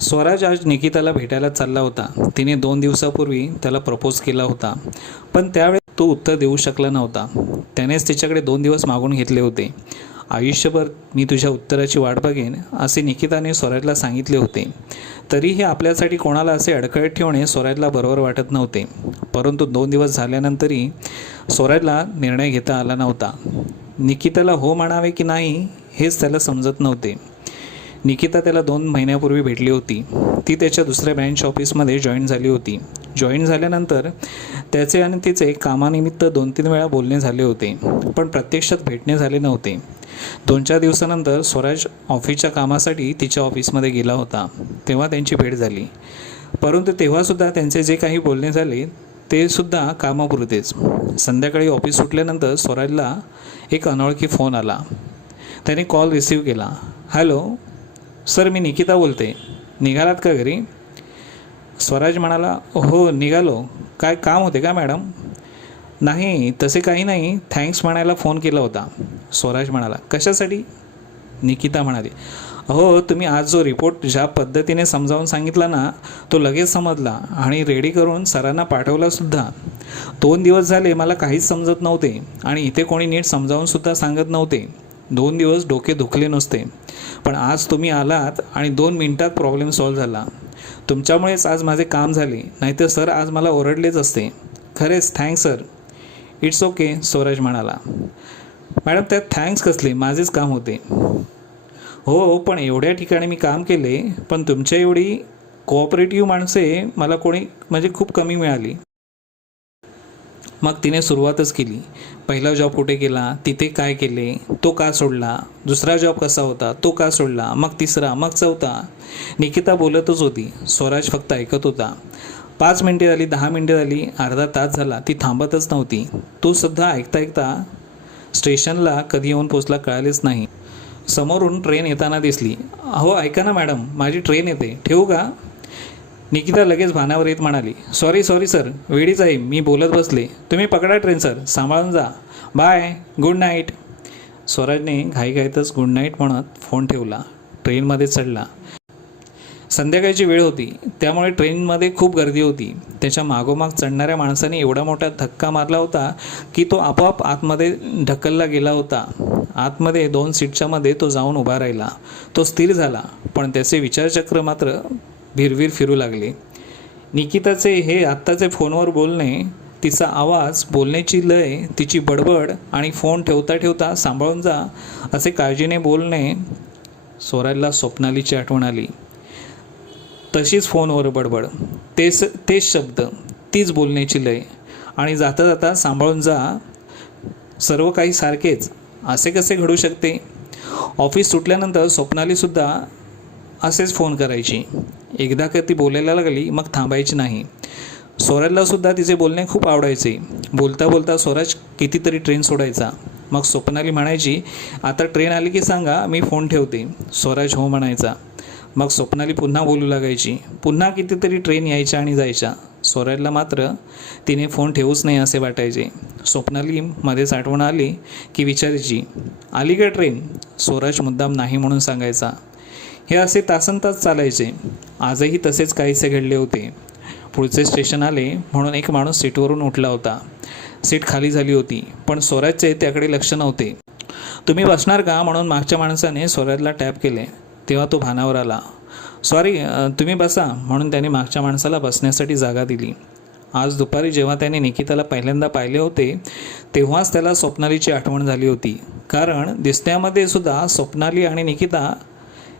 स्वराज आज निकिताला भेटायला चालला होता. तिने 2 दिवसापूर्वी त्याला प्रपोज केला होता, पण त्यावेळी तो उत्तर देऊ शकला नव्हता. त्यानेच तिच्याकडे 2 दिवस मागून घेतले होते. आयुष्यभर मी तुझ्या उत्तराची वाट बघेन असे निकिताने स्वराजला सांगितले होते. तरीही आपल्यासाठी कोणाला असे अडखळत ठेवणे स्वराजला बरोबर वाटत नव्हते. परंतु 2 दिवस झाल्यानंतरही स्वराजला निर्णय घेता आला नव्हता. निकिताला हो म्हणावे की नाही हेच त्याला समजत नव्हते. निकिता त्याला 2 महिन्यापूर्वी भेटली होती. ती त्याच्या दुसऱ्या ब्रँच ऑफिसमध्ये जॉईन झाली होती. जॉईन झाल्यानंतर त्याचे आणि तिचे कामानिमित्त 2-3 वेळा बोलणे झाले होते, पण प्रत्यक्षात भेटणे झाले नव्हते. 2-4 दिवसानंतर स्वराज ऑफिसच्या कामासाठी तिच्या ऑफिसमध्ये गेला होता. तेव्हा त्यांची भेट झाली. परंतु तेव्हासुद्धा त्यांचे जे काही बोलणे झाले ते सुद्धा कामापुरतेच. संध्याकाळी ऑफिस सुटल्यानंतर स्वराजला एक अनोळखी फोन आला. त्याने कॉल रिसीव केला. हॅलो सर, मी निकिता बोलते. निघालात का घरी? स्वराज म्हणाला, हो निघालो. काय काम होते का मॅडम? नाही तसे काही नाही, थँक्स म्हणायला फोन केला होता. स्वराज म्हणाला, कशासाठी? निकिता म्हणाली, हो तुम्ही आज जो रिपोर्ट ज्या पद्धतीने समजावून सांगितला ना, तो लगेच समजला आणि रेडी करून सरांना पाठवलासुद्धा. 2 दिवस झाले मला काहीच समजत नव्हते आणि इथे कोणी नीट समजावूनसुद्धा सांगत नव्हते. 2 दिवस डोके दुखले नुसते, पण आज तुम्ही आलात आणि 2 मिनिटात प्रॉब्लेम सॉल्व्ह झाला. तुमच्यामुळेच आज माझे काम झाले, नाहीतर सर आज मला ओरडलेच असते. खरेच thanks sir. It's okay, Swaraj म्हणाला. मॅडम त्यात थँक्स कसले, माझेच काम होते. हो पण एवढ्या ठिकाणी मी काम केले, पण तुमच्या एवढी कोऑपरेटिव्ह माणसे मला कोणी म्हणजे खूप कमी मिळाली. मग तिने सुरुवातच केली. पहिला जॉब कुठे केला, तिथे काय केले, तो का सोडला, दुसरा जॉब कसा होता, तो का सोडला, मग तिसरा, मग चौथा. निकिता बोलतच होती, स्वराज फक्त ऐकत होता. 5 मिनिटे झाली, 10 मिनिटे झाली, अर्धा तास झाला, ती थांबतच नव्हती. तो सुद्धा ऐकता ऐकता स्टेशनला कधी येऊन पोचला कळालेच नाही. समोरून ट्रेन येताना दिसली. अहो ऐका ना मॅडम, माझी ट्रेन येते, ठेवू का? निकिता लगेच भानावर येत म्हणाली, सॉरी सर, वेळीच आहे, मी बोलत बसले. तुम्ही पकडा ट्रेन सर, सांभाळून जा. Bye, good night. स्वराजने घाईघाईतच गुड नाईट म्हणत फोन ठेवला. ट्रेनमध्ये चढला. संध्याकाळची वेळ होती, त्यामुळे ट्रेनमध्ये खूप गर्दी होती. त्याच्या मागोमाग चढणाऱ्या माणसाने एवढा मोठा धक्का मारला होता की तो आपोआप आतमध्ये ढकलला गेला होता. आतमध्ये 2 सीटच्या मध्ये तो जाऊन उभा राहिला. तो स्थिर झाला, पण त्याचे विचारचक्र मात्र भिरभिर फिरू लागले. निकिताचे हे आत्ताचे फोनवर बोलणे, तिचा आवाज, बोलण्याची लय, तिची बडबड आणि फोन ठेवता ठेवता सांभाळून जा असे काळजीने बोलणे. स्वराजला स्वप्नालीची आठवण आली. तशीच फोनवर बडबड, तेच शब्द, तीच बोलण्याची लय आणि जाता जाता सांभाळून जा, सर्व काही सारखेच. असे कसे घडू शकते? ऑफिस सुटल्यानंतर स्वप्नालीसुद्धा असेच फोन करायची. एकदा का ती बोलायला लागली मग थांबायची नाही. स्वराजलासुद्धा तिचे बोलणे खूप आवडायचे. बोलता बोलता स्वराज कितीतरी ट्रेन सोडायचा. मग स्वप्नाली म्हणायची, आता ट्रेन आली की सांगा, मी फोन ठेवते. स्वराज हो म्हणायचा. मग स्वप्नाली पुन्हा बोलू लागायची. पुन्हा कितीतरी ट्रेन यायच्या आणि जायच्या. स्वराजला मात्र तिने फोन ठेवूच नाही असे वाटायचे. स्वप्नाली मध्येच आठवण आली की विचारायची, आली का ट्रेन? स्वराज मुद्दाम नाही म्हणून सांगायचा. हे असे तासनतास चालायचे. आजही तसेच काहीसे घडले होते. पुढचे स्टेशन आले म्हणून एक माणूस सीटवरून उठला होता. सीट खाली झाली होती, पण स्वराजचे त्याकडे लक्ष नव्हते. तुम्ही बसणार का म्हणून मागच्या माणसाने स्वराजला टॅप केले. तेव्हा तो भानावर आला. सॉरी, तुम्ही बसा म्हणून त्याने मागच्या माणसाला बसण्यासाठी जागा दिली. आज दुपारी जेव्हा त्याने निकिताला पहिल्यांदा पाहिले होते तेव्हाच त्याला स्वप्नालीची आठवण झाली होती. कारण दिसण्यामध्ये सुद्धा स्वप्नाली आणि निकिता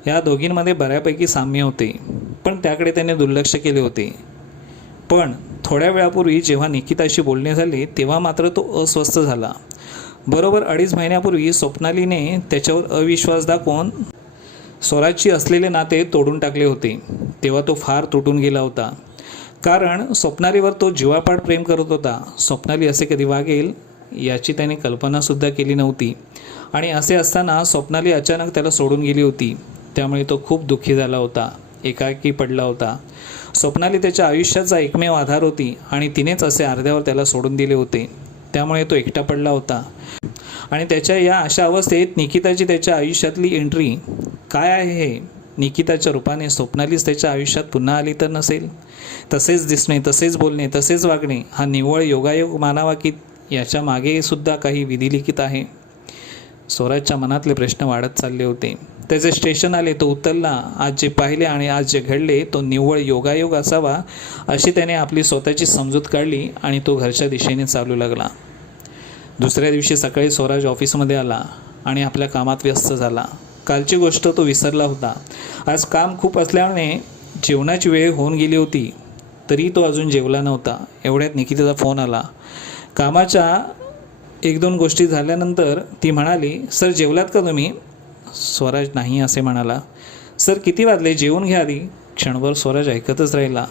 या दोघींमध्ये बऱ्यापैकी साम्य होते, पण त्याकडे त्याने दुर्लक्ष केले होते. पण थोड्या वेळापूर्वी जेव्हा निकिताशी बोलणे झाले तेव्हा मात्र तो अस्वस्थ झाला. बरोबर 2.5 महिन्यापूर्वी स्वप्नालीने त्याच्यावर अविश्वास दाखवून स्वराजची असलेले नाते तोडून टाकले होते. तेव्हा तो फार तुटून गेला होता. कारण स्वप्नालीवर तो जीवापाड प्रेम करत होता. स्वप्नाली असे कधी वागेल याची त्याने कल्पनासुद्धा केली नव्हती. आणि असे असताना स्वप्नाली अचानक त्याला सोडून गेली होती. त्यामुळे तो खूप दुःखी झाला होता, एकाकी पडला होता. स्वप्नाली त्याच्या आयुष्याचा एकमेव आधार होती आणि तिनेच असे अर्ध्यावर त्याला सोडून दिले होते. त्यामुळे तो एकटा पडला होता. आणि त्याच्या या अशा अवस्थेत निकिताची त्याच्या आयुष्यातली एंट्री काय आहे हे निकिताच्या रूपाने स्वप्नालीच त्याच्या आयुष्यात पुन्हा आली तर नसेल? तसेच दिसणे, तसेच बोलणे, तसेच वागणे हा निव्वळ योगायोग मानावा की याच्या मागे सुद्धा काही विधिलिखित आहे? स्वराजच्या मनातले प्रश्न वाढत चालले होते. त्याचे स्टेशन आले तो उतरला. आज जे पाहिले आणि आज जे घडले तो निव्वळ योगायोग असावा अशी त्याने आपली स्वतःची समजूत काढली आणि तो घरच्या दिशेने चालू लागला. दुसऱ्या दिवशी सकाळी स्वराज ऑफिसमध्ये आला आणि आपल्या कामात व्यस्त झाला. कालची गोष्ट तो विसरला होता. आज काम खूप असल्याने जेवणाची वेळ होऊन गेली होती तरी तो अजून जेवला नव्हता. एवढ्यात निकिताचा फोन आला. कामाच्या 1-2 गोष्टी झाल्यानंतर ती म्हणाली, सर जेवलात का तुम्ही? स्वराज नाही असे म्हणाला. सर किती वाजले, जेवून घ्या आधी. क्षणभर स्वराज ऐकतच राहिला.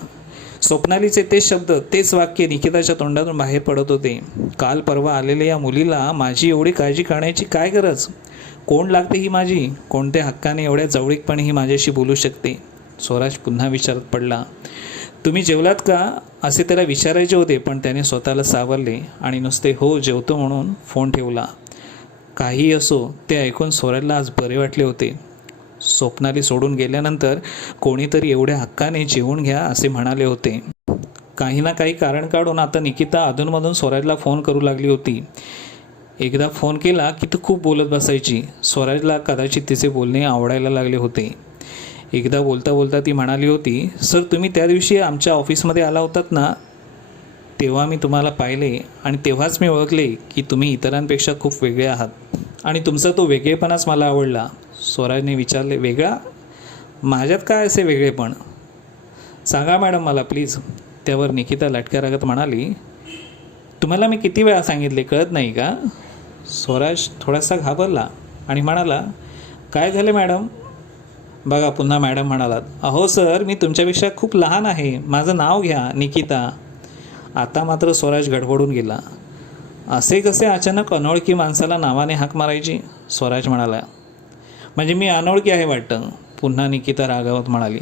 स्वप्नालीचे तेच शब्द, तेच वाक्य निकिताच्या तोंडातून बाहेर पडत होते. काल परवा आलेल्या या मुलीला माझी एवढी काळजी करण्याची काय गरज? कोण लागते ही माझी? कोणत्या हक्काने एवढ्या जवळीकपणे ही माझ्याशी बोलू शकते? स्वराज पुन्हा विचारात पडला. तुम्ही जेवलात का असे त्याला विचारायचे होते, पण त्याने स्वतःला सावरले आणि नुसते हो जेवतो म्हणून फोन ठेवला. काही असो, ते ऐकून स्वराजला आज बरे वाटले होते. स्वप्नाली सोडून गेल्यानंतर कोणीतरी एवढ्या हक्काने जेवून घ्या असे म्हणाले होते. काही ना काही कारण काढून आता निकिता अधूनमधून स्वराजला फोन करू लागली होती. एकदा फोन केला की ती खूप बोलत बसायची. स्वराजला कदाचित तिचे बोलणे आवडायला लागले होते. एकदा बोलता बोलता ती म्हणाली होती, सर तुम्ही त्या दिवशी आमच्या ऑफिसमध्ये आला होतात ना, तेव्हा मी तुम्हाला पाहिले आणि तेव्हाच मी ओळखले की तुम्ही इतरांपेक्षा खूप वेगळे आहात आणि तुमचा तो वेगळेपणाच मला आवडला. स्वराजने विचारले, वेगळा? माझ्यात काय असे वेगळेपण? सांगा मॅडम मला प्लीज. त्यावर निकिता लटक्या रागत म्हणाली, तुम्हाला मी किती वेळा सांगितले, कळत नाही का? स्वराज थोडासा घाबरला आणि म्हणाला, काय झाले मॅडम? बघा पुन्हा मॅडम म्हणालात. अहो सर मी तुमच्यापेक्षा खूप लहान आहे, माझं नाव घ्या, निकिता. आता मात्र स्वराज गडबडून गेला. असे कसे अचानक अनोळखी माणसाला नावाने हाक मारायची? स्वराज म्हणाला. म्हणजे मी अनोळखी आहे वाटतं? पुन्हा निकिता रागावत म्हणाली.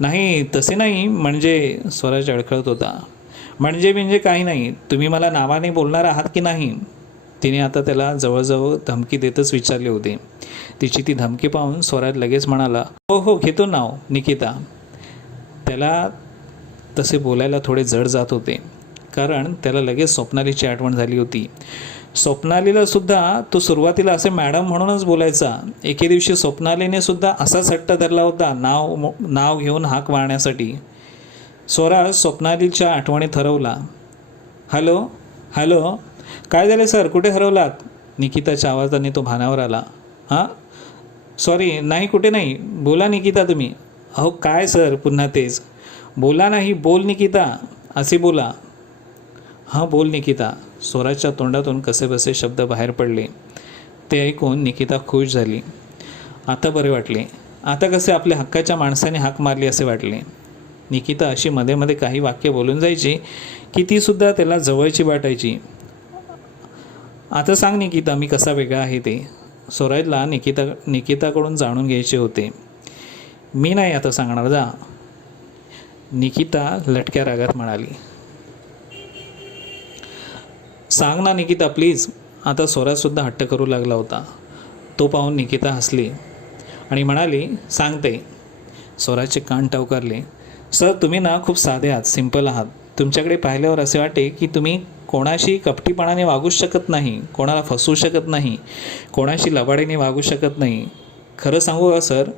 नाही तसे नाही, म्हणजे स्वराज अडखळत होता. म्हणजे काही नाही, तुम्ही मला नावाने बोलणार आहात की नाही? तिने आता त्याला जवळजवळ धमकी देतच विचारले होते. तिची ती धमकी पाहून स्वराज लगेच म्हणाला, हो हो घेतो नाव, निकिता. त्याला तसे बोलायला थोडे जड जात होते, कारण त्याला लगेच स्वप्नालीची आठवण झाली होती. स्वप्नालीला सुद्धा तो सुरुवातीला असे मॅडम म्हणूनच बोलायचा. एके दिवशी स्वप्नालीने सुद्धा असाच हट्ट धरला होता नाव घेऊन हाक मारण्यासाठी. स्वराज स्वप्नालीच्या आठवणीत हरवला. हॅलो हॅलो, काय झाले सर, कुठे हरवलात? निकिताच्या आवाजाने तो भानावर आला. हां सॉरी, नाही कुठे नाही, बोला निकिता तुम्ही. अहो काय सर, पुन्हा तेच. बोला नाही, बोल निकिता, असे बोला. हां बोल निकिता. स्वराजच्या तोंडातून कसेबसे शब्द बाहेर पडले. ते ऐकून निकिता खुश झाली. आता बरे वाटले. आता कसे आपल्या हक्काच्या माणसाने हाक मारली असे वाटले. निकिता अशी मध्ये मध्ये काही वाक्य बोलून जायची की तीसुद्धा त्याला जवळची वाटायची. आता सांग निकिता, मी कसा वेगळा आहे ते? स्वराजला निकिताकडून जाणून घ्यायचे होते. मी नाही आता सांगणार, जा. निकिता लटक्या रागात म्हणाली. सांग ना निकिता प्लीज. आता स्वराजसुद्धा हट्ट करू लागला होता. तो पाहून निकिता हसली आणि म्हणाली, सांगते. स्वराजचे कान टवकारले. सर तुम्ही ना खूप साधे आहात, सिंपल आहात. तुमच्याकडे पाहिल्यावर असे वाटे की तुम्ही कोणाशी कपटीपणाने वागूच शकत नाही, कोणाला फसवू शकत नाही, कोणाशी लबाडीने वागू शकत नाही. खरं सांगू का सर,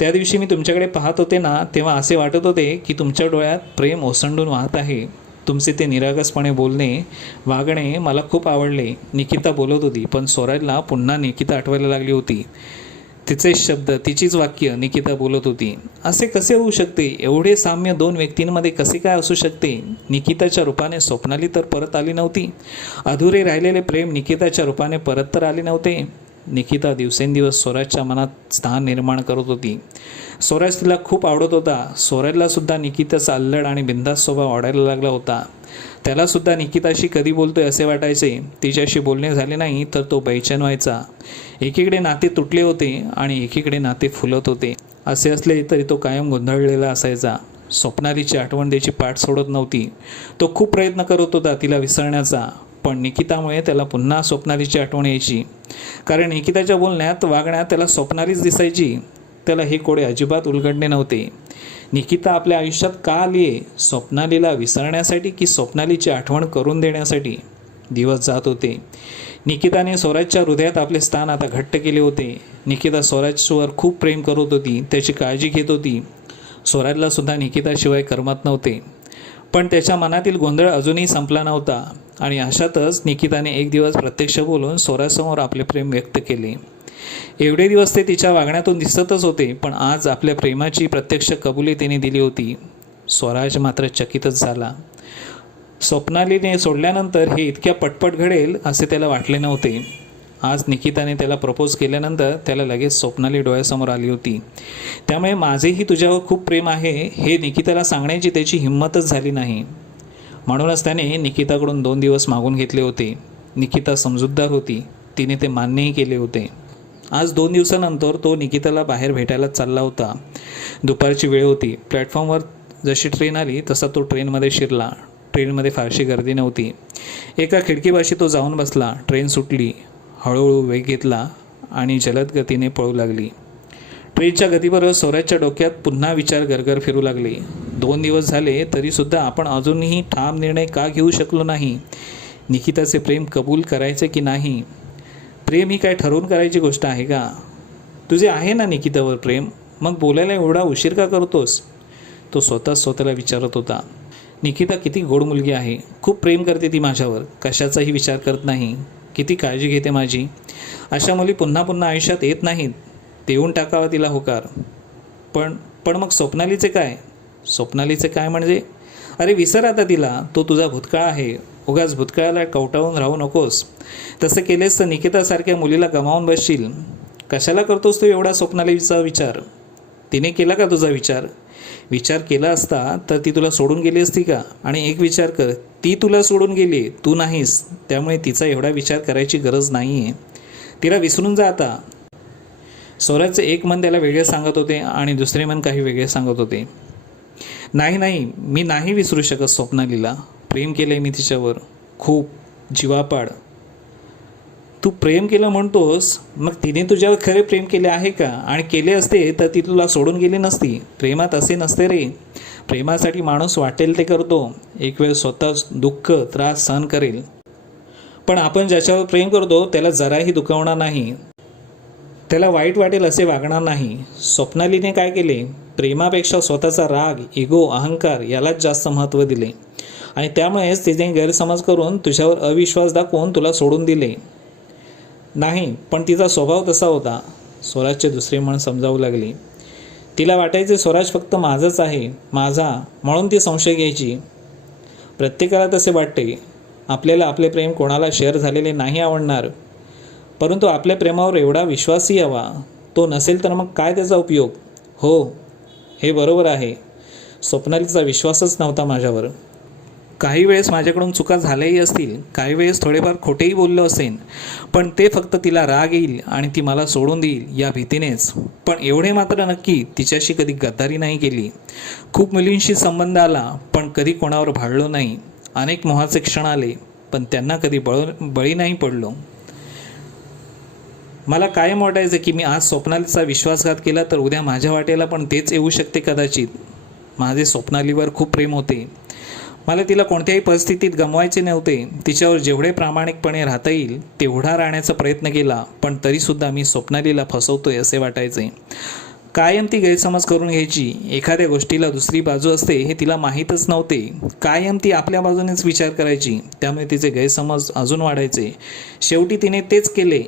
त्या दिवशी मी तुमच्याकडे पाहत होते ना, तेव्हा असे वाटत होते की तुमच्या डोळ्यात प्रेम ओसंडून वाहत आहे. तुमचे ते निरागसपणे बोलणे, वागणे मला खूप आवडले. निकिता बोलत होती, पण स्वराजला पुन्हा निकिता आठवायला लागली होती. तिचे शब्द, तिचीच वाक्य निकिता बोलत होती. असे कसे होऊ शकते? एवढे साम्य दोन व्यक्तींमध्ये कसे काय असू शकते? निकिताच्या रूपाने स्वप्नाली तर परत आली नव्हती. अधुरे राहिलेले प्रेम निकिताच्या रूपाने परत तर आले नव्हते. निकिता दिवसेंदिवस स्वराजच्या मनात स्थान निर्माण करत होती. स्वराज तिला खूप आवडत होता. स्वराजला सुद्धा निकिताचा अल्लड आणि बिंदास स्वभाव आवडायला लागला होता. त्यालासुद्धा निकिताशी कधी बोलतोय असे वाटायचे. तिच्याशी बोलणे झाले नाही तर तो बेचैन व्हायचा. एकीकडे नाते तुटले होते आणि एकीकडे नाते फुलत होते. असे असले तरी तो कायम गोंधळलेला असायचा. स्वप्नालीची आठवण त्याची पाठ सोडत नव्हती. तो खूप प्रयत्न करत होता तिला विसरण्याचा, पण निकितामुळे त्याला पुन्हा स्वप्नालीची आठवण यायची. कारण निकिताच्या बोलण्यात, वागण्यात त्याला स्वप्नालीच दिसायची. त्याला हे कोडे अजिबात उलगडणे नव्हते. निकिता आपल्या आयुष्यात का आली आहे? स्वप्नालीला विसरण्यासाठी की स्वप्नालीची आठवण करून देण्यासाठी? दिवस जात होते. निकिताने स्वराजच्या हृदयात आपले स्थान आता घट्ट केले होते. निकिता स्वराजवर खूप प्रेम करत होती, त्याची काळजी घेत होती. स्वराजला सुद्धा निकिताशिवाय करमत नव्हते. पण त्याच्या मनातील गोंधळ अजूनही संपला नव्हता आणि अशातच निकिताने एक दिवस प्रत्यक्ष बोलून स्वराजसमोर आपले प्रेम व्यक्त केले. एवढे दिवस ते तिच्या वागण्यातून दिसतच होते, पण आज आपल्या प्रेमाची प्रत्यक्ष कबुली तिने दिली होती. स्वराज मात्र चकितच झाला. स्वप्नालीने सोडल्यानंतर हे इतक्या पटपट घडेल असे त्याला वाटले नव्हते. आज निकिताने त्याला प्रपोज केल्यानंतर त्याला लगेच स्वप्नाली डोळ्यासमोर आली होती. त्यामुळे माझेही तुझ्यावर खूप प्रेम आहे हे निकिताला सांगण्याची त्याची हिंमतच झाली नाही. म्हणूनच त्याने निकिताकडून 2 दिवस मागून घेतले होते. निकिता समजूतदार होती, तिने ते मान्यही केले होते. आज 2 दिवसानंतर तो निकिताला बाहेर भेटायला चालला होता. दुपारची वेळ होती. प्लॅटफॉर्मवर जशी ट्रेन आली तसा तो ट्रेनमध्ये शिरला. ट्रेनमध्ये फारशी गर्दी नव्हती. एका खिडकीपाशी तो जाऊन बसला. ट्रेन सुटली. हळूहळू वेग घेतला आणि जलद गतीने पळू लागली. ट्रेनच्या गतीबरोबर स्वराजच्या डोक्यात पुन्हा विचार गरगर फिरू लागले. 2 दिवस झाले तरीसुद्धा आपण अजूनही ठाम निर्णय का घेऊ शकलो नाही? निकिताचे प्रेम कबूल करायचे की नाही? प्रेम ही काय ठरवून करायची गोष्ट आहे का? तुझे आहे ना निकितावर प्रेम, मग बोलायला एवढा उशीर का करतोस? तो स्वतःला विचारत होता. निकिता किती गोड मुलगी आहे. खूप प्रेम करते ती माझ्यावर, कशाचाही विचार करत नाही. किती काळजी घेते माझी. अशा मुली पुन्हा पुन्हा आयुष्यात येत नाहीत. देऊन टाकावा तिला होकार. पण मग स्वप्नालीचे काय? स्वप्नालीचे काय म्हणजे? अरे विसर आता तिला. तो तुझा भूतकाळ आहे. उगाच भूतकाळाला कवटाळून राहू नकोस. तसं केलेस तर निकितासारख्या मुलीला गमावून बसशील. कशाला करतोस तू एवढा स्वप्नालीचा विचार? तिने केला का तुझा विचार? विचार केला असता तर ती तुला सोडून गेली असती का? आणि एक विचार कर, ती तुला सोडून गेली, तू नाहीस. त्यामुळे तिचा एवढा विचार करायची गरज नाही आहे. तिला विसरून जा आता. स्वराजचे एक मन त्याला वेगळे सांगत होते आणि दुसरे मन काही वेगळे सांगत होते. नाही, मी नाही विसरू शकत स्वप्नालीला. प्रेम केलं आहे मी तिच्यावर, खूप जीवापाड. तू प्रेम केलं म्हणतोस, मग तिने तुझ्यावर खरे प्रेम केले आहे का? आणि केले असते तर ती तुला सोडून गेली नसती. प्रेमात असे नसते रे. प्रेमासाठी माणूस वाटेल ते करतो. एक वेळ स्वतः दुःख त्रास सहन करेल. पण आपण ज्याच्यावर प्रेम करतो त्याला जराही दुखावणार नाही. त्याला वाईट वाटेल असे वागणार नाही. स्वप्नालीने काय केले? प्रेमापेक्षा स्वतःचा राग, इगो, अहंकार यालाच जास्त महत्त्व दिले आणि त्यामुळेच तिने गैरसमज करून तुझ्यावर अविश्वास दाखवून तुला सोडून दिले. नाही, पण तिचा स्वभाव तसा होता. स्वराजचे दुसरे मन समजावू लागले. तिला वाटायचे स्वराज फक्त माझाच आहे, माझा, म्हणून ती संशय घ्यायची. प्रत्येकाला तसे वाटते. आपल्याला आपले प्रेम कोणाला शेअर झालेले नाही आवडणार, परंतु आपल्या प्रेमावर एवढा विश्वासही हवा. तो नसेल तर मग काय त्याचा उपयोग? हो, हे बरोबर आहे. स्वप्नालीचा विश्वासच नव्हता माझ्यावर. काही वेळेस माझ्याकडून चुका झाल्याही असतील, काही वेळेस थोडेफार खोटेही बोललो असेन, पण ते फक्त तिला राग येईल आणि ती मला सोडून देईल या भीतीनेच. पण एवढे मात्र नक्की, तिच्याशी कधी गद्दारी नाही केली. खूप मुलींशी संबंध आला, पण कधी कोणावर भाळलो नाही. अनेक मोहाचे क्षण आले, पण त्यांना कधी बळी नाही पडलो. मला कायम वाटायचं की मी आज स्वप्नालीचा विश्वासघात केला तर उद्या माझ्या वाटेला पण तेच येऊ शकते कदाचित. माझे स्वप्नालीवर खूप प्रेम होते. मला तिला कोणत्याही परिस्थितीत गमवायचे नव्हते. तिच्यावर जेवढे प्रामाणिकपणे राहता येईल तेवढा राहण्याचा प्रयत्न केला, पण तरीसुद्धा मी स्वप्नालीला फसवतोय असे वाटायचे. कायम ती गैरसमज करून घ्यायची. एखाद्या गोष्टीला दुसरी बाजू असते हे तिला माहीतच नव्हते. कायम ती आपल्या बाजूनेच विचार करायची, त्यामुळे तिचे गैरसमज अजून वाढायचे. शेवटी तिने तेच केले.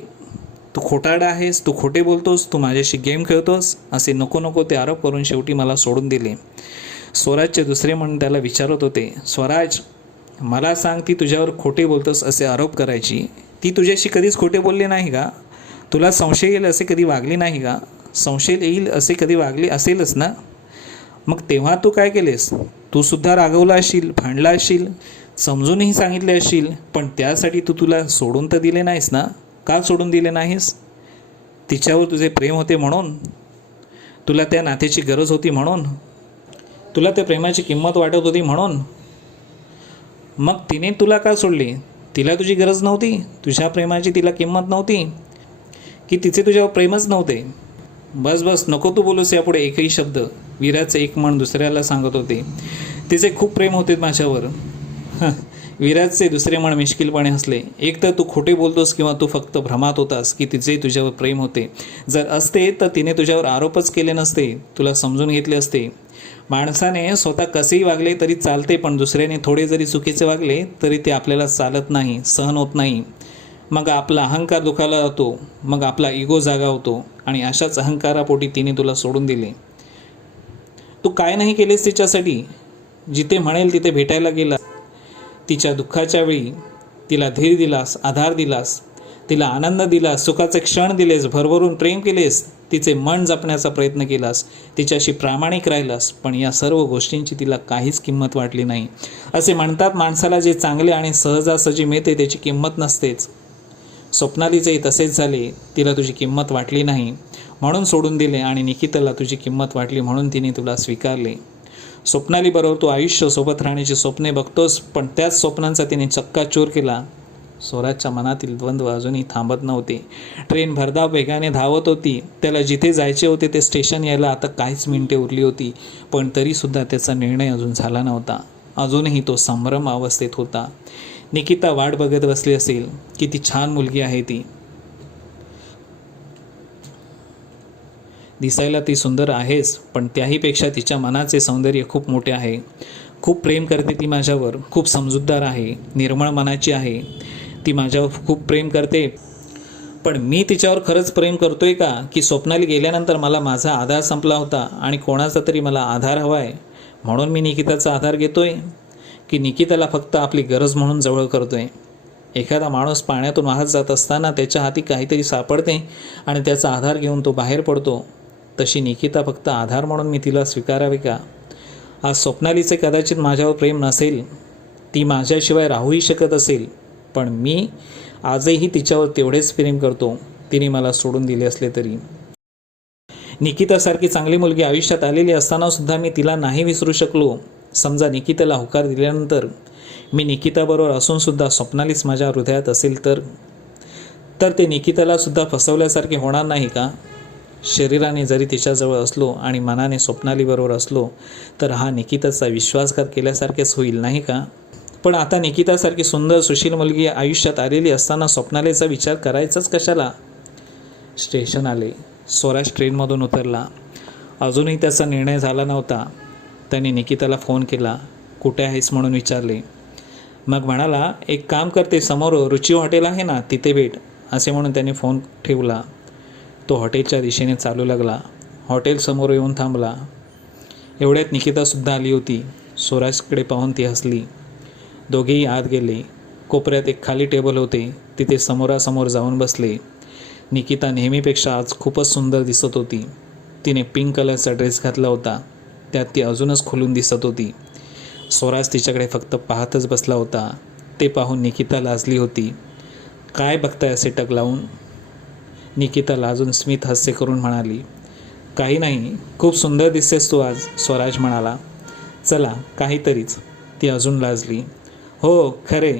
तू खोटारडा आहेस, तू खोटे बोलतोस, तू माझ्याशी गेम खेळतोस, असे नको ते आरोप करून शेवटी मला सोडून दिले. स्वराजचे दुसरे मन त्याला विचारत होते, स्वराज, मला सांग, ती तुझ्यावर खोटे बोलतोस असे आरोप करायची, ती तुझ्याशी कधीच खोटे बोलले नाही का? तुला संशय येईल असे कधी वागली नाही का? संशय येईल असे कधी वागली असेलच ना? मग तेव्हा तू काय केलेस? तू सुद्धा रागवला असशील, भांडला असशील, समजूनही सांगितले असशील, पण त्यासाठी तुला सोडून तर दिले नाहीस ना? का सोडून दिले नाहीस? तिच्यावर तुझे प्रेम होते म्हणून? तुला त्या नात्याची गरज होती म्हणून? तुला त्या प्रेमाची किंमत वाटत होती म्हणून? मग तिने तुला का सोडली? तिला तुझी गरज नव्हती? तुझ्या प्रेमाची तिला किंमत नव्हती? की तिचे तुझ्यावर प्रेमच नव्हते? बस बस, नको तू बोलूस यापुढे एकही शब्द, वीराचे एक मन दुसऱ्याला सांगत होते. तिचे खूप प्रेम होते माझ्यावर. विराजचे दुसरे मन मिश्किलपणे हसले. एक तर तू खोटे बोलतोस किंवा तू फक्त भ्रमात होतास की तिचे तुझ्यावर प्रेम होते. जर असते तर तिने तुझ्यावर आरोपच केले नसते, तुला समजून घेतले असते. माणसाने स्वतः कसेही वागले तरी चालते, पण दुसऱ्याने थोडे जरी चुकीचे वागले तरी ते आपल्याला चालत नाही, सहन होत नाही. मग आपला अहंकार दुखावला जातो, मग आपला इगो जागा होतो आणि अशाच अहंकारापोटी तिने तुला सोडून दिले. तू काय नाही केलेस तिच्यासाठी. जिथे म्हणेल तिथे भेटायला गेला, तिच्या दुःखाच्या वेळी तिला धीर दिलास, आधार दिलास, तिला आनंद दिलास, सुखाचे क्षण दिलेस, भरभरून प्रेम केलेस, तिचे मन जपण्याचा प्रयत्न केलास, तिच्याशी प्रामाणिक राहिलास. पण या सर्व गोष्टींची तिला काहीच किंमत वाटली नाही. असे म्हणतात, माणसाला जे चांगले आणि सहजासहजी मिळते त्याची किंमत नसतेच. स्वप्नालीचेही तसेच झाले. तिला तुझी किंमत वाटली नाही म्हणून सोडून दिले आणि निकिताला तुझी किंमत वाटली म्हणून तिने तुला स्वीकारले. स्वप्नालीबरोबर तू आयुष्य सोबत राहण्याची स्वप्ने बघतोस, पण त्याच स्वप्नांचा तिने चक्काचूर केला. स्वराजच्या मनातील द्वंद्व अजूनही थांबत नव्हते. ट्रेन भरधाव वेगाने धावत होती. त्याला जिथे जायचे होते ते स्टेशन यायला आता काहीच मिनिटे उरली होती, पण तरीसुद्धा त्याचा निर्णय अजून झाला नव्हता. अजूनही तो संभ्रम अवस्थेत होता. निकिता वाट बघत बसली असेल. किती छान मुलगी आहे ती. दिसायला ती सुंदर आहेच, पण त्याहीपेक्षा तिच्या मनाचे सौंदर्य खूप मोठे आहे. खूप प्रेम करते ती माझ्यावर. खूप समजूतदार आहे, निर्मळ मनाची आहे. ती माझ्यावर खूप प्रेम करते. पण मी तिच्यावर खरंच प्रेम करतोय का, की स्वप्नाली गेल्यानंतर मला माझा आधार संपला होता आणि कोणाचा तरी मला आधार हवा आहे म्हणून मी निकिताचा आधार घेतोय, की निकिताला फक्त आपली गरज म्हणून जवळ करतोय. एखादा माणूस पाण्यातून वाहत जात असताना त्याच्या हाती काहीतरी सापडते आणि त्याचा आधार घेऊन तो बाहेर पडतो. तशी निकिता फक्त आधार म्हणून मी तिला स्वीकारावे का? आज स्वप्नालीचे कदाचित माझ्यावर प्रेम नसेल, ती माझ्याशिवाय राहूही शकत असेल, पण मी आजही तिच्यावर तेवढेच प्रेम करतो, तिने मला सोडून दिले असले तरी. निकितासारखी चांगली मुलगी आयुष्यात आलेली असतानासुद्धा मी तिला नाही विसरू शकलो. समजा निकिताला होकार दिल्यानंतर मी निकिताबरोबर असूनसुद्धा स्वप्नालीच माझ्या हृदयात असेल तर ते निकितालासुद्धा फसवल्यासारखे होणार नाही का? शरीराने जरी तिच्याजवळ असलो आणि मनाने स्वप्नालीबरोबर असलो तर हा निकिताचा विश्वासघात केल्यासारखेच होईल, नाही का? पण आता निकितासारखी सुंदर सुशील मुलगी आयुष्यात आलेली असताना स्वप्नालीचा विचार करायचाच कशाला? स्टेशन आले. स्वराज ट्रेनमधून उतरला. अजूनही त्याचा निर्णय झाला नव्हता. त्याने निकिताला फोन केला. कुठे आहेस म्हणून विचारले. मग म्हणाला, एक काम करते, समोर रुची हॉटेल आहे ना, तिथे भेट, असे म्हणून त्याने फोन ठेवला. तो हॉटेलच्या दिशेने चालू लागला. हॉटेल समोर येऊन थांबला. एवढ्यात निकितासुद्धा आली होती. स्वराजकडे पाहून ती हसली. दोघेही आत गेले. कोपऱ्यात एक खाली टेबल होते, तिथे समोरासमोर जाऊन बसले. निकिता नेहमीपेक्षा आज खूपच सुंदर दिसत होती. तिने पिंक कलरचा ड्रेस घातला होता, त्यात ती अजूनच खुलून दिसत होती. स्वराज तिच्याकडे फक्त पाहतच बसला होता. ते पाहून निकिता लाजली होती. काय बघताय असे टक लावून? निकिता लाजून स्मित हास्य करून म्हणाली. काही नाही, खूप सुंदर दिसतेस तू आज, स्वराज म्हणाला. चला काहीतरीच. ती अजून लाजली. हो खरे,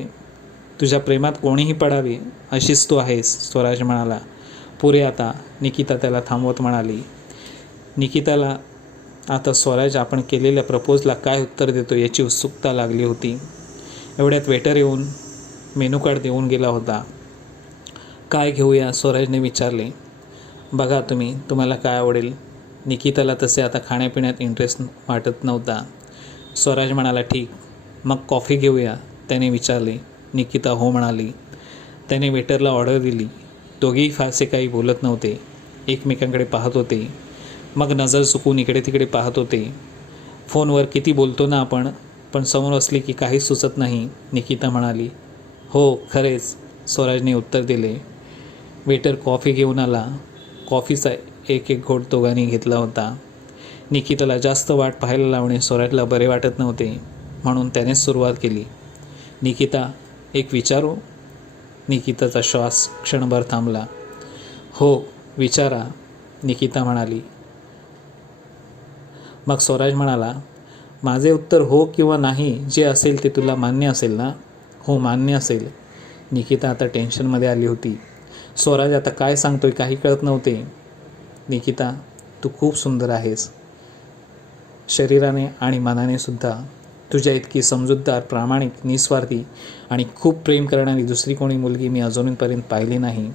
तुझ्या प्रेमात कोणीही पडावे अशीच तू आहेस, स्वराज म्हणाला. पुरे आता, निकिता त्याला थांबवत म्हणाली. निकिताला आता स्वराज आपण केलेल्या प्रपोजला काय उत्तर देतो याची उत्सुकता लागली होती. एवढ्यात वेटर येऊन मेनू कार्ड देऊन गेला होता. काय घेऊया, स्वराजने विचारले. बघा तुम्हाला काय आवडेल. निकिताला तसे आता खाण्यापिण्यात इंटरेस्ट वाटत नव्हता. स्वराज म्हणाला, ठीक, मग कॉफी घेऊया, त्याने विचारले. निकिता हो म्हणाली. त्याने वेटरला ऑर्डर दिली. दोघेही फारसे काही बोलत नव्हते, एकमेकांकडे पाहत होते. मग नजर चुकून इकडे तिकडे पाहत होते. फोनवर किती बोलतो ना आपण, पण समोर असली की काहीच सुचत नाही, निकिता म्हणाली. हो खरेच, स्वराजने उत्तर दिले. वेटर कॉफी घेऊन आला. कॉफीचा एक एक घोट दोघांनी घेतला होता. निकिताला जास्त वाट पाहायला लावणे स्वराजला बरे वाटत नव्हते, म्हणून त्यानेच सुरुवात केली. निकिता, एक विचारू? निकिताचा श्वास क्षणभर थांबला. हो विचारा, निकिता म्हणाली. मग स्वराज म्हणाला, माझे उत्तर हो किंवा नाही जे असेल ते तुला मान्य असेल ना? हो मान्य असेल. निकिता आता टेन्शनमध्ये आली होती. स्वराज आता काय सांगतोय काही कळत नव्हते. निकिता, तू खूप सुंदर आहेस. शरीराने आणि मनाने सुद्धा तुझ्या इतकी समजूतदार, प्रामाणिक, निस्वार्थी आणि खूप प्रेम करणारी दुसरी कोणी मुलगी मी अजूनपर्यंत पाहिली नाही.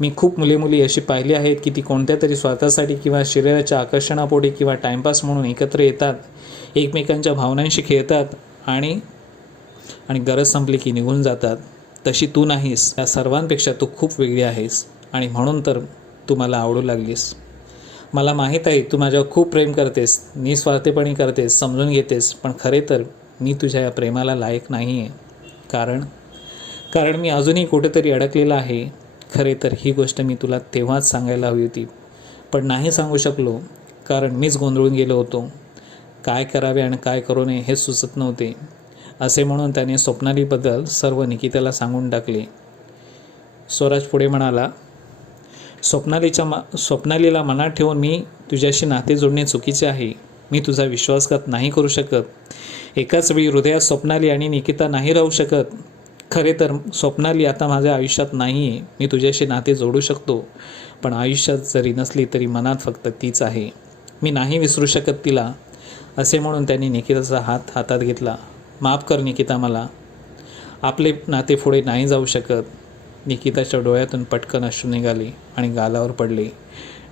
मी खूप मुली अशी पाहिली आहेत की ती कोणत्या तरी स्वार्थासाठी किंवा शरीराच्या आकर्षणापोटी किंवा टाईमपास म्हणून एकत्र येतात, एकमेकांच्या भावनांशी खेळतात आणि गरज संपली की निघून जातात. तशी तू नाहीस. या सर्वांपेक्षा तू खूप वेगळी आहेस आणि म्हणून तर तू मला आवडू लागलीस. मला माहीत आहे तू माझ्यावर खूप प्रेम करतेस, निस्वार्थीपणे करतेस, समजून घेतेस, पण खरे तर मी तुझ्या या प्रेमाला लायक नाही आहे. कारण मी अजूनही कुठेतरी अडकलेला आहे. खरे तर ही गोष्ट मी तुला तेव्हाच सांगायला हवी होती, पण नाही सांगू शकलो कारण मीच गोंधळून गेलो होतो. काय करावे आणि काय करू नये हे सुचत नव्हते. असे म्हणून त्याने स्वप्नालीबद्दल सर्व निकिताला सांगून टाकले. स्वराज पुढे म्हणाला, स्वप्नालीला मनात ठेवून मी तुझ्याशी नाते जोडणे चुकीचे आहे. मी तुझा विश्वासघात नाही करू शकत. एकाच वेळी हृदयात स्वप्नाली आणि निकिता नाही राहू शकत. खरे तर स्वप्नाली आता माझ्या आयुष्यात नाही आहे. मी तुझ्याशी नाते जोडू शकतो, पण आयुष्यात जरी नसली तरी मनात फक्त तीच आहे. मी नाही विसरू शकत तिला. असे म्हणून त्यांनी निकिताचा हात हातात घेतला. माफ कर निकिता, मला आपले नाते पुढे नाही जाऊ शकत. निकिताच्या डोळ्यातून पटकन अश्रू निघाले आणि गालावर पडले.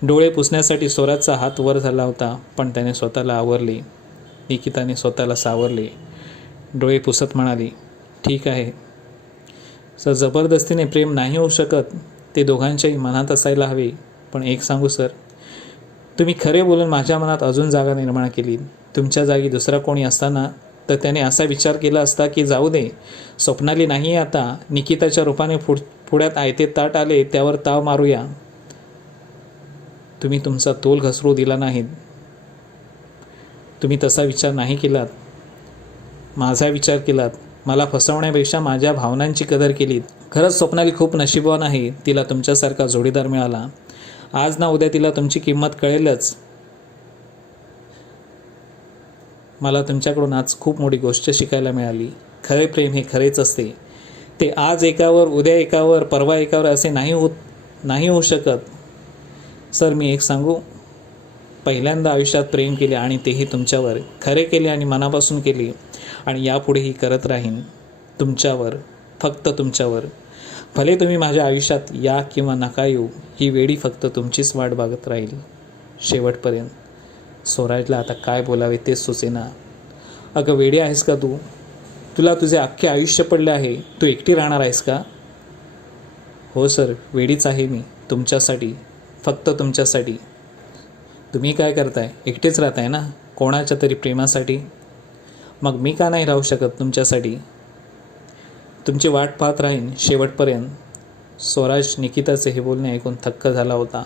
डोळे पुसण्यासाठी स्वराजचा हात वर झाला होता, पण त्याने स्वतःला आवरले. निकिताने स्वतःला सावरले. डोळे पुसत म्हणाली, ठीक आहे सर, जबरदस्तीने प्रेम नाही होऊ शकत. ते दोघांच्याही मनात असायला हवे. पण एक सांगू सर, तुम्ही खरे बोलून माझ्या मनात अजून जागा निर्माण केली. तुमच्या जागी दुसरा कोणी असताना तर त्याने असा विचार केला असता की जाऊ दे, स्वप्नाली नाही आता, निकिताच्या रूपाने पुढ्यात आयते ताट आले त्यावर ताव मारूया. तुम्ही तुमचा तोल घसरू दिला नाहीत. तुम्ही तसा विचार नाही केलात. माझा विचार केलात. मला फसवण्यापेक्षा माझ्या भावनांची कदर केलीत. खरंच स्वप्नाली खूप नशीबवान आहे. तिला तुमच्यासारखा जोडीदार मिळाला. आज ना उद्या तिला तुमची किंमत कळेलच. मला तुमच्याकडून आज खूप मोठी गोष्ट शिकायला मिळाली. खरे प्रेम हे खरेच असते. ते आज एकावर, उद्या एकावर, परवा एकावर असे नाही होऊ शकत. सर, मी एक सांगू, पहिल्यांदा आयुष्यात प्रेम केले आणि तेही तुमच्यावर. खरे केले आणि मनापासून केले आणि यापुढेही करत राहीन. तुमच्यावर, फक्त तुमच्यावर. भले तुम्ही माझ्या आयुष्यात या किंवा नका येऊ, ही वेळी फक्त तुमचीच वाट बघत राहील शेवटपर्यंत. स्वराजला आता काय बोलावे तेच सुचेना. अगं वेडी आहेस का तू? तुला तुझे अख्खे आयुष्य पडले आहे. तू एकटी राहणार आहेस का? हो सर, वेडीच आहे मी. तुमच्यासाठी, फक्त तुमच्यासाठी. तुम्ही काय करताय? एकटेच राहताय ना कोणाच्या तरी प्रेमासाठी. मग मी का नाही राहू शकत तुमच्यासाठी? तुमची वाट पाहत राहीन शेवटपर्यंत. स्वराज निकिताचे हे बोलणे ऐकून थक्क झाला होता.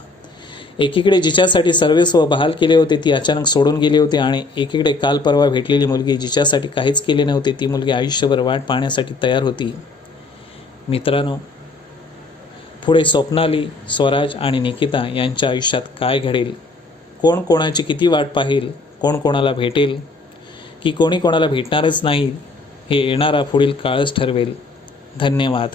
एकीकडे जिच्यासाठी सर्वस्व बहाल केले होते ती अचानक सोडून गेली होती आणि एकीकडे काल परवा भेटलेली मुलगी जिच्यासाठी काहीच केले नव्हते ती मुलगी आयुष्यभर वाट पाहण्यासाठी तयार होती. मित्रांनो, पुढे स्वप्नाली, स्वराज आणि निकिता यांच्या आयुष्यात काय घडेल? कोण कोणाची किती वाट पाहिल? कोण कोणाला भेटेल की कोणी कोणाला भेटणारच नाही? हे येणारा पुढील काळच ठरवेल. धन्यवाद.